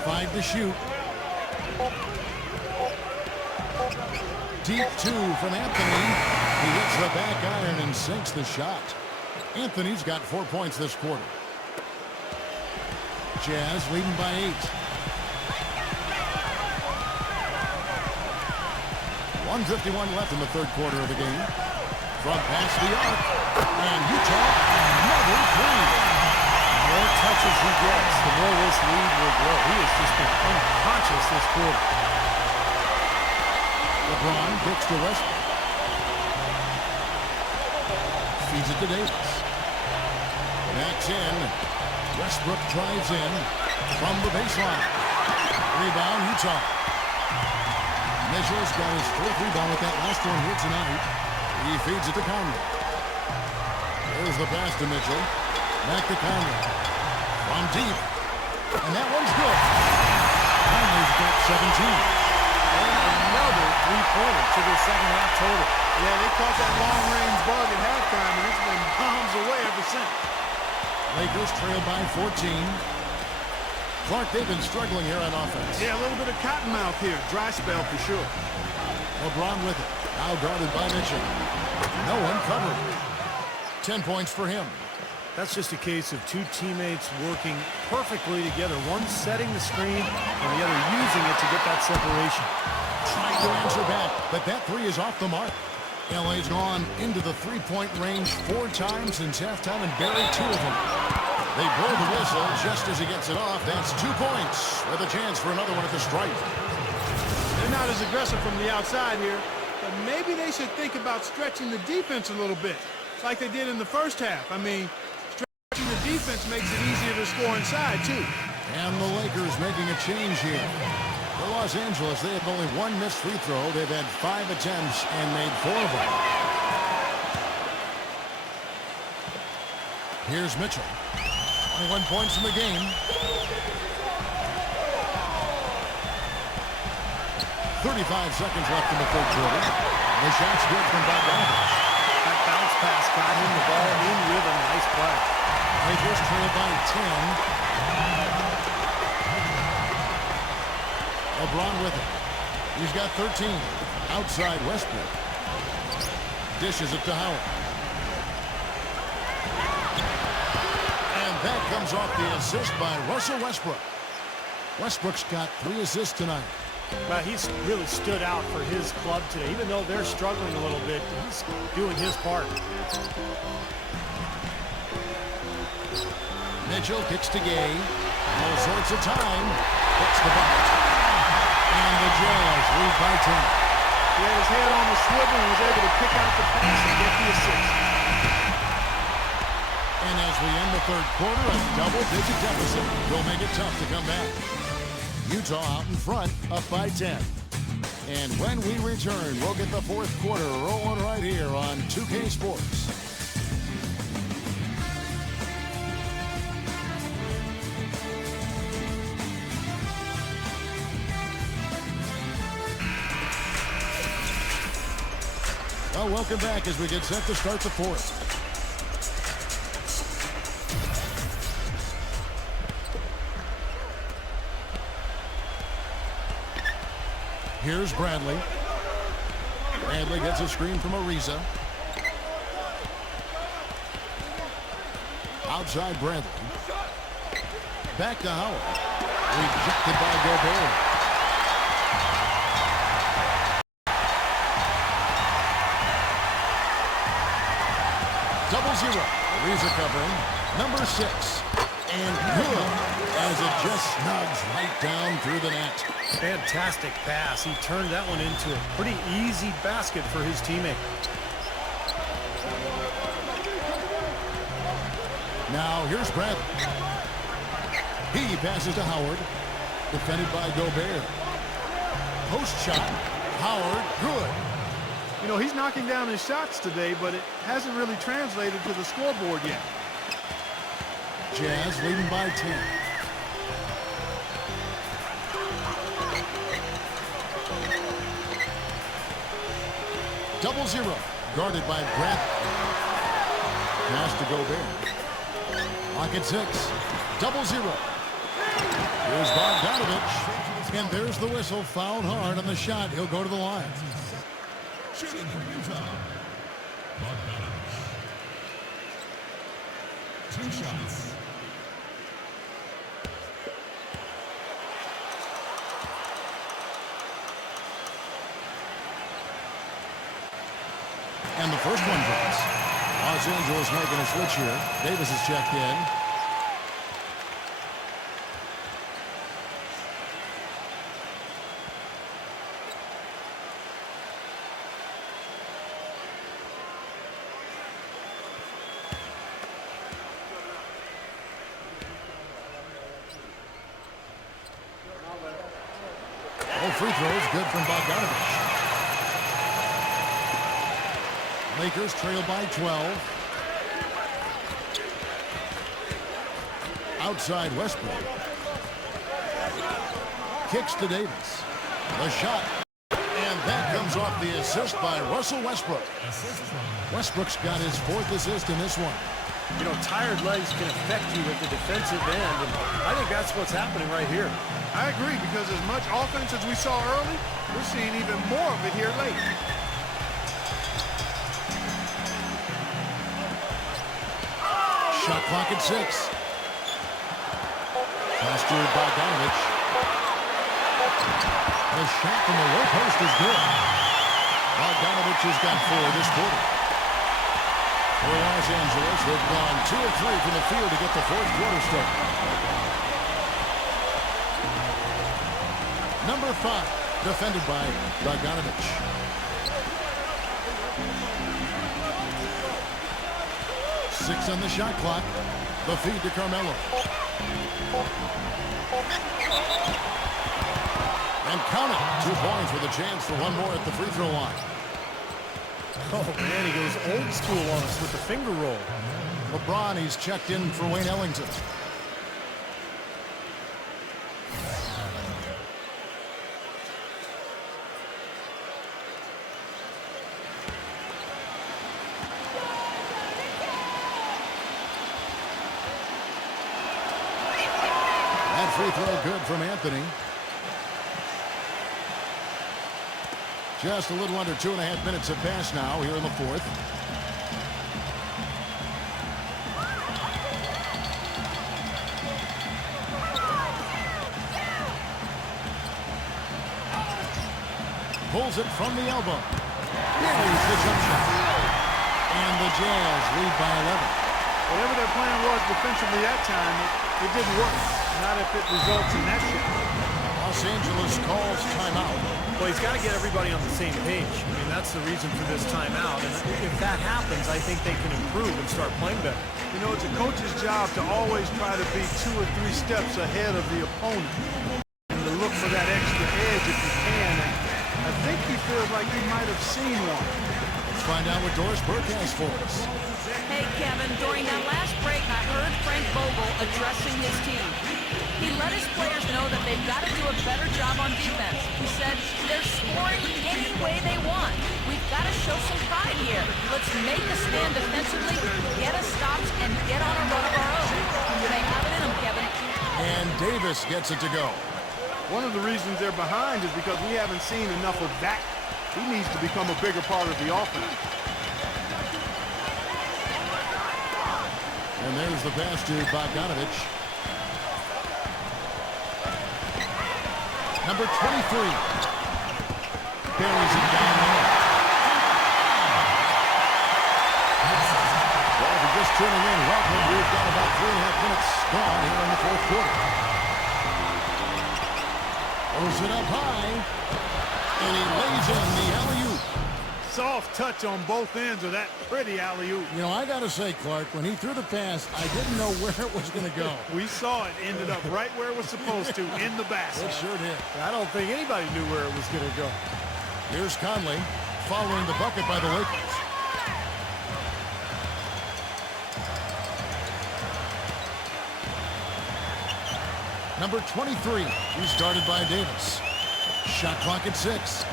5 to shoot. Deep 2 from Anthony. He hits the back iron and sinks the shot. Anthony's got 4 points this quarter. Jazz leading by 8. 1:51 left in the third quarter of the game. From past the arc. And Utah, another 3. The more touches he gets, the more this lead will grow. He has just been unconscious this quarter. LeBron kicks to Westbrook. Feeds it to Davis. Backs in. Westbrook drives in from the baseline. Rebound, Utah. Mitchell's got his 4th rebound with that last one here tonight. He feeds it to Conley. There's the pass to Mitchell. Back to Conley. From deep. And that one's good. Conley's got 17. And another three-pointer to their second half total. Yeah, they caught that long-range bug at halftime, and it's been bombs away ever since. Lakers trail by 14. Clark, they've been struggling here on offense. Yeah, a little bit of cottonmouth here. Dry spell for sure. LeBron with it. Now guarded by Mitchell. No one covering. 10 points for him. That's just a case of two teammates working perfectly together. One setting the screen and the other using it to get that separation. to answer back, but that three is off the mark. LA's gone into the three-point range 4 times since halftime and buried 2 of them. They blow the whistle just as he gets it off. That's 2 points with a chance for another one at the stripe. They're not as aggressive from the outside here, but maybe they should think about stretching the defense a little bit, like they did in the first half. I mean, stretching the defense makes it easier to score inside, too. And the Lakers making a change here. For Los Angeles, they have only 1 missed free throw. They've had 5 attempts and made 4 of them. Here's Mitchell. 21 points in the game. 35 seconds left in the third quarter. The shot's good from Bogdanovich. That bounce pass got him the ball in rhythm. Nice play. Lakers trail by 10. LeBron with it. He's got 13. Outside Westbrook. Dishes it to Howard. And that comes off the assist by Russell Westbrook. Westbrook's got 3 assists tonight. Well, he's really stood out for his club today. Even though they're struggling a little bit, he's doing his part. Mitchell kicks to Gay. All sorts of time. Hits the bucket. And the Jazz lead by 10. He had his head on the swivel and was able to pick out the pass and get the assist. And as we end the third quarter, a double-digit deficit will make it tough to come back. Utah out in front, up by 10. And when we return, we'll get the fourth quarter rolling right here on 2K Sports. Well, welcome back as we get set to start the fourth. Here's Bradley. Bradley gets a screen from Ariza. Outside Bradley. Back to Howard. Rejected by Gobert. Double zero. Ariza covering. Number 6. And good as it just snugs right down through the net. Fantastic pass. He turned that one into a pretty easy basket for his teammate. Now here's Bradley. He passes to Howard. Defended by Gobert. Post shot. Howard, good. You know, he's knocking down his shots today, but it hasn't really translated to the scoreboard yet. Jazz leading by 10. Double zero. Guarded by Bradley. Pass to Gobert. Lock at 6. Double zero. Here's Bogdanovich. And there's the whistle. Fouled hard on the shot. He'll go to the line. Shooting for Utah, Bogdanovich. 2 shots. And the first one drops. Los Angeles making a switch here. Davis is checked in. All free throws good from Bogdanovich. Lakers trail by 12. Outside Westbrook. Kicks to Davis. The shot. And that comes off the assist by Russell Westbrook. Westbrook's got his 4th assist in this one. You know, tired legs can affect you at the defensive end, and I think that's what's happening right here. I agree, because as much offense as we saw early, we're seeing even more of it here late. Shot clock at 6. Pass to Bogdanovich. The shot from the low post is good. Bogdanovich has got 4 this quarter. For Los Angeles, they've gone 2 of 3 from the field to get the fourth quarter started. Number 5, defended by Bogdanovich. Six on the shot clock. The feed to Carmelo. And count it. 2 points with a chance for one more at the free throw line. Oh, man, he goes old school on us with the finger roll. LeBron, he's checked in for Wayne Ellington. That free throw good from Anthony. Just a little under 2.5 minutes have passed now here in the fourth. Pulls it from the elbow. There's the jump shot. And the Jazz lead by 11. Whatever their plan was defensively that time, it didn't work. Not if it results in that shot. Los Angeles calls timeout. Well, he's got to get everybody on the same page. I mean, that's the reason for this timeout. And if that happens, I think they can improve and start playing better. You know, it's a coach's job to always try to be 2 or 3 steps ahead of the opponent and to look for that extra edge if you can. And I think he feels like he might have seen one. Let's find out what Doris Burke has for us. Hey, Kevin, during that last break, I heard Frank Vogel addressing his team. He let his players know that they've got to do a better job on defense. He said, they're scoring any way they want. We've got to show some pride here. Let's make a stand defensively, get us stops, and get on a run of our own. They have it in them, Kevin. And Davis gets it to go. One of the reasons they're behind is because we haven't seen enough of that. He needs to become a bigger part of the offense. And there's the pass to Bogdanovich. Number 23. Buries it down low. Well, if you're just tuning in, welcome. We've got about 3.5 minutes gone here in the fourth quarter. Throws it up high. And he lays in the alley-oop. Soft touch on both ends of that pretty alley-oop. You know, I got to say, Clark, when he threw the pass, I didn't know where it was going to go. We saw it ended up right where it was supposed to, in the basket. It sure did. I don't think anybody knew where it was going to go. Here's Conley following the bucket by the Lakers. Number 23, he's guarded by Davis. Shot clock at 6.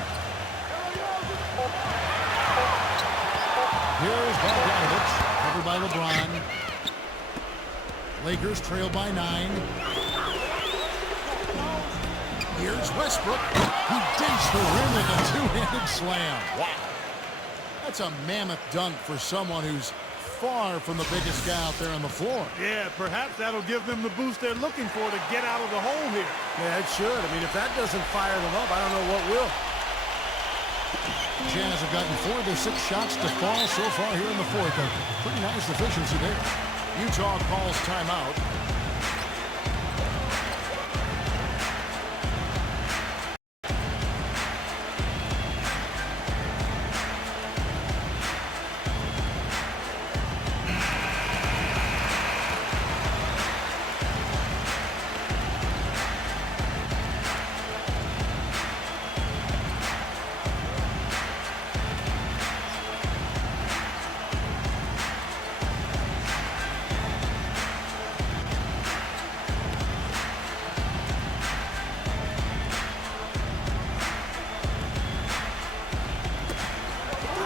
Here's Bogdanovich, covered by LeBron. Lakers trail by 9. Here's Westbrook. He dinks the rim with a 2-handed slam. Wow. That's a mammoth dunk for someone who's far from the biggest guy out there on the floor. Yeah, perhaps that'll give them the boost they're looking for to get out of the hole here. Yeah, it should. I mean, if that doesn't fire them up, I don't know what will. Jazz have gotten 4 of their 6 shots to fall so far here in the fourth. A pretty nice efficiency there. Utah calls timeout.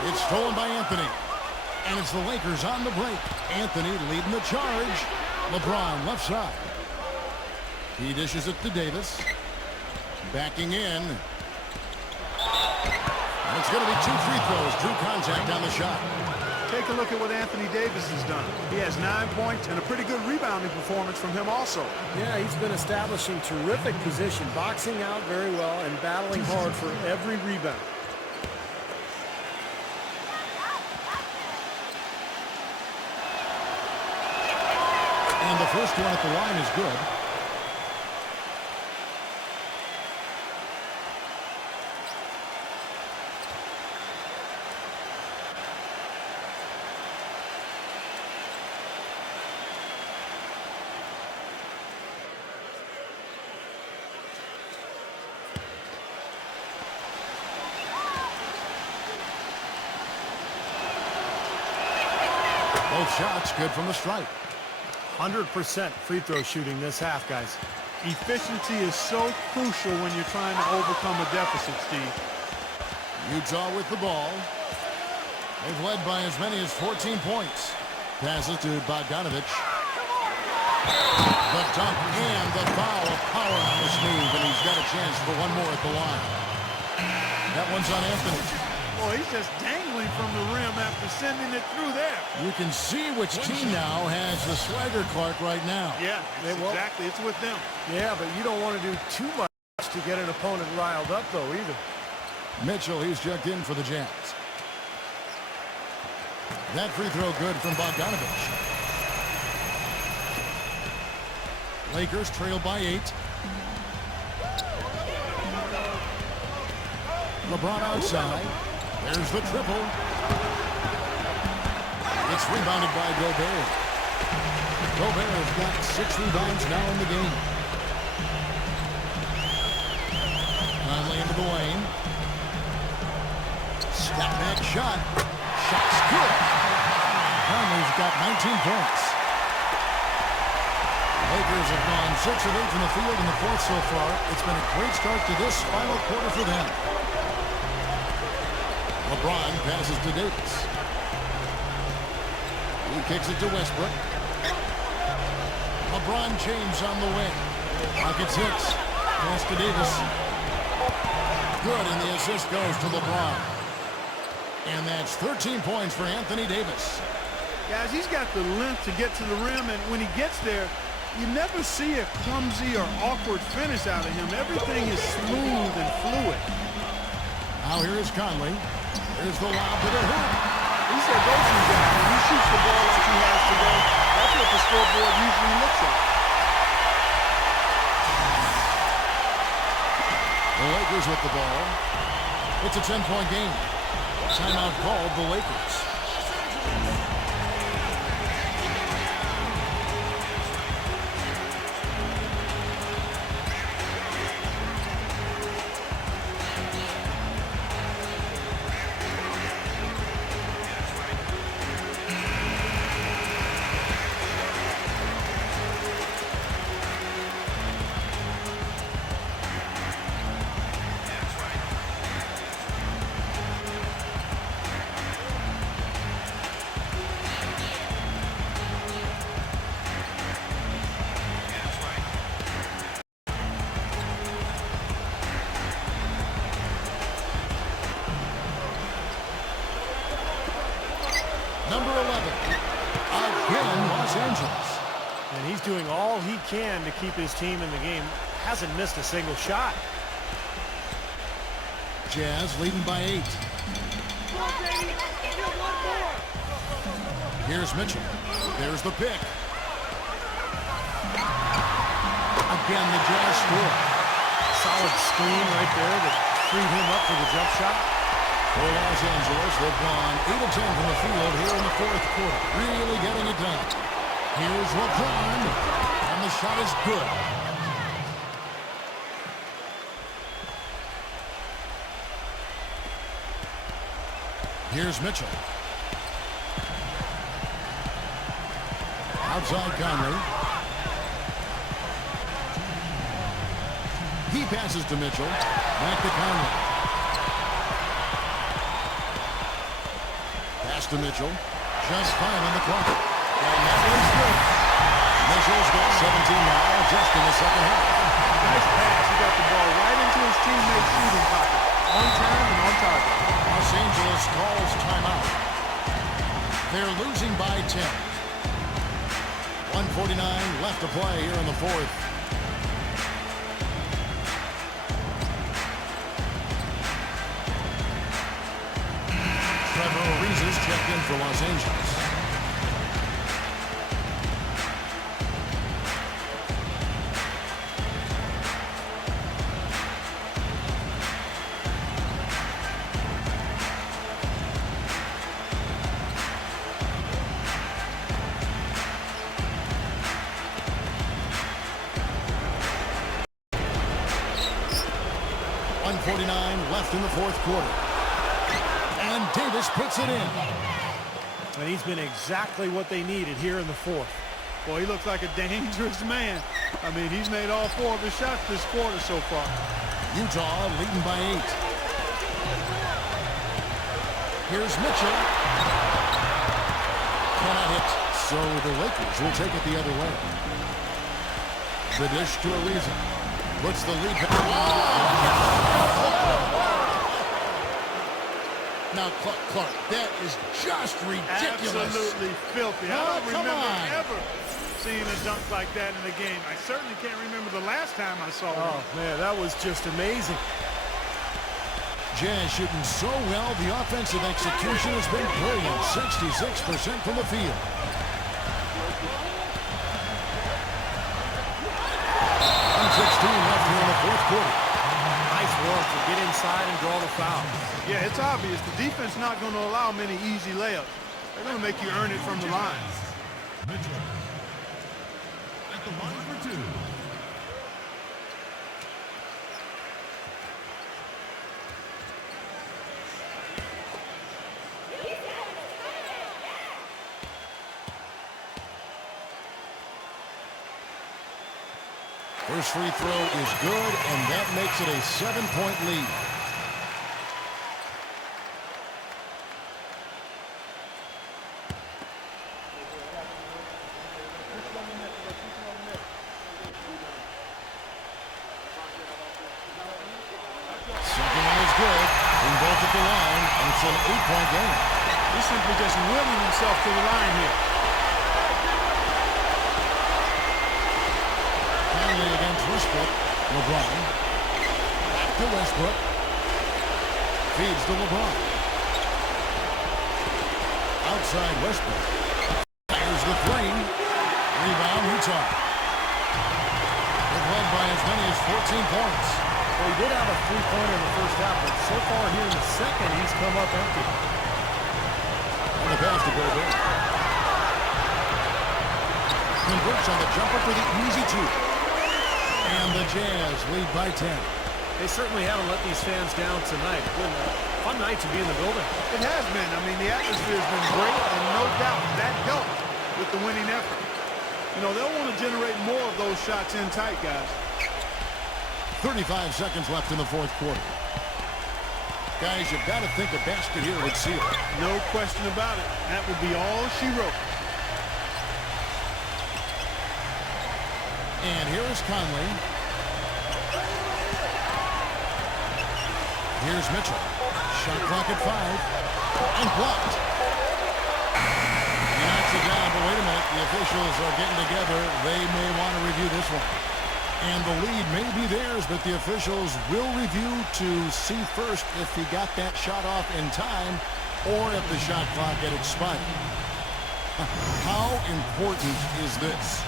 It's stolen by Anthony. And it's the Lakers on the break. Anthony leading the charge. LeBron left side. He dishes it to Davis. Backing in. And it's going to be 2 free throws. Drew contact on the shot. Take a look at what Anthony Davis has done. He has 9 points and a pretty good rebounding performance from him also. Yeah, he's been establishing terrific position, boxing out very well, and battling hard for every rebound. And the first one at the line is good. Both shots good from the stripe. 100% free throw shooting this half, guys. Efficiency is so crucial when you're trying to overcome a deficit, Steve. Utah with the ball. They've led by as many as 14 points. Passes to Bogdanovich. The dunk and the foul. Power on this move, and he's got a chance for one more at the line. That one's on Anthony. Boy, he's just dangling from the rim after sending it through there. You can see which team now has the swagger Clark right now. Yeah, exactly. It's with them. Yeah, but you don't want to do too much to get an opponent riled up, though, either. Mitchell, he's checked in for the Jazz. That free throw good from Bogdanovich. Lakers trail by 8. LeBron outside. There's the triple. It's rebounded by Gobert. Gobert has got 6 rebounds now in the game. Conley into the lane. Step back shot. Shot's good. Conley's got 19 points. Lakers have gone 6 of 8 from the field in the fourth so far. It's been a great start to this final quarter for them. LeBron passes to Davis. He kicks it to Westbrook. LeBron James on the wing. Rockets hits. Pass to Davis. Good, and the assist goes to LeBron. And that's 13 points for Anthony Davis. Guys, he's got the length to get to the rim, and when he gets there, you never see a clumsy or awkward finish out of him. Everything is smooth and fluid. Now here is Conley. There's the lob to the hoop. He's a go-to guy. When he shoots the ball like he has today, that's what the scoreboard usually looks like. The Lakers with the ball. It's a 10-point game. Timeout called the Lakers. Number 11, again, Los Angeles. And he's doing all he can to keep his team in the game. Hasn't missed a single shot. Jazz leading by 8. Here's Mitchell. There's the pick. Again, the Jazz score. Solid screen right there that freed him up for the jump shot. For Los Angeles, they've gone 8 of 10 from the field here in the fourth quarter. Really getting it done. Here's LeBron, and the shot is good. Here's Mitchell. Outside Conley. He passes to Mitchell. Back to Conley. Pass to Mitchell. Just 5 on the clock. And that one's good. Mitchell's got 17 now, just in the second half. Nice pass. He got the ball right into his teammate's shooting pocket. On time and on target. Los Angeles calls timeout. They're losing by 10. 1:49 left to play here in the fourth. Trevor Ariza's checked in for Los Angeles. Left in the fourth quarter. And Davis puts it in. And he's been exactly what they needed here in the fourth. Boy, he looks like a dangerous man. I mean, he's made all 4 of his shots this quarter so far. Utah leading by 8. Here's Mitchell. Cannot hit. So the Lakers will take it the other way. The dish to Ariza. Puts the lead. Now, Clark, that is just ridiculous. Absolutely filthy. I don't come remember on. ever seeing a dunk like that in the game. I certainly can't remember the last time I saw one. Oh, man, that was just amazing. Jazz shooting so well, the offensive execution has been brilliant. 66% from the field. 1:16 left here in the fourth quarter. Nice work to get inside and draw the foul. Yeah, it's obvious. The defense not going to allow many easy layups. They're going to make you earn it from the line. Mitchell. At the line for 2. First free throw is good, and that makes it a 7-point lead. Second one is good. Bring both at the line, and it's an 8-point game. He's simply just willing himself to the line here. Against Westbrook. Lebron. Back to Westbrook. Feeds to Lebron. Outside Westbrook. Fires the 3. Rebound Utah. They've led by as many as 14 points. Well, he did have a 3-pointer in the first half, but so far here in the second, he's come up empty. And the pass to Gobert. Converts on the jumper for the easy 2. And the Jazz lead by 10. They certainly haven't let these fans down tonight. It's been a fun night to be in the building. It has been. I mean, the atmosphere has been great, and no doubt that helped with the winning effort. You know, they'll want to generate more of those shots in tight, guys. 35 seconds left in the fourth quarter. Guys, you've got to think a basket here would seal it. No question about it. That would be all she wrote. And here is Conley. Here's Mitchell. Shot clock at 5. And blocked. He knocks it down, but wait a minute. The officials are getting together. They may want to review this one. And the lead may be theirs, but the officials will review to see first if he got that shot off in time or if the shot clock had expired. How important is this?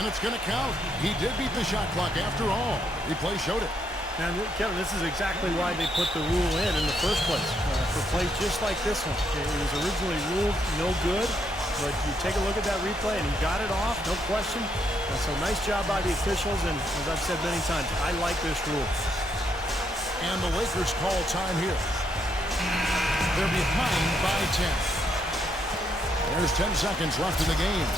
And it's going to count. He did beat the shot clock after all. Replay showed it. And Kevin, this is exactly why they put the rule in the first place, for plays just like this one. It was originally ruled no good, but you take a look at that replay, and he got it off, no question. So nice job by the officials, and as I've said many times, I like this rule. And the Lakers call time here. They're behind by 10. There's 10 seconds left in the game.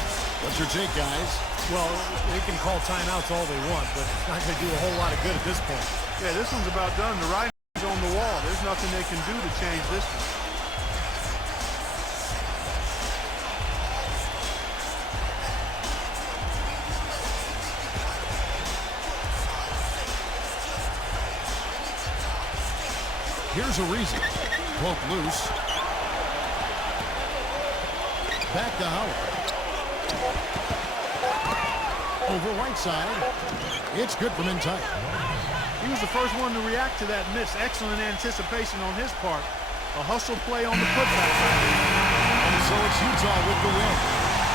What's your take, guys? Well, they can call timeouts all they want, but it's not going to do a whole lot of good at this point. Yeah, this one's about done. The writing is on the wall. There's nothing they can do to change this one. Here's a reason. Poke loose. Back to Howard. Over right side. It's good from inside. He was the first one to react to that miss. Excellent anticipation on his part. A hustle play on the putback. And so it's Utah with the win.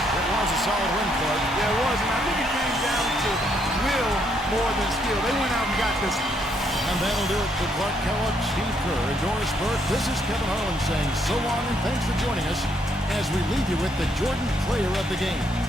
It was a solid win, Clark. Yeah, it was, and I think it came down to will more than skill. They went out and got this. And that'll do it for Clark Kellogg, Steve Kerr, and Doris Burke. This is Kevin Harlan saying so long and thanks for joining us as we leave you with the Jordan Player of the Game.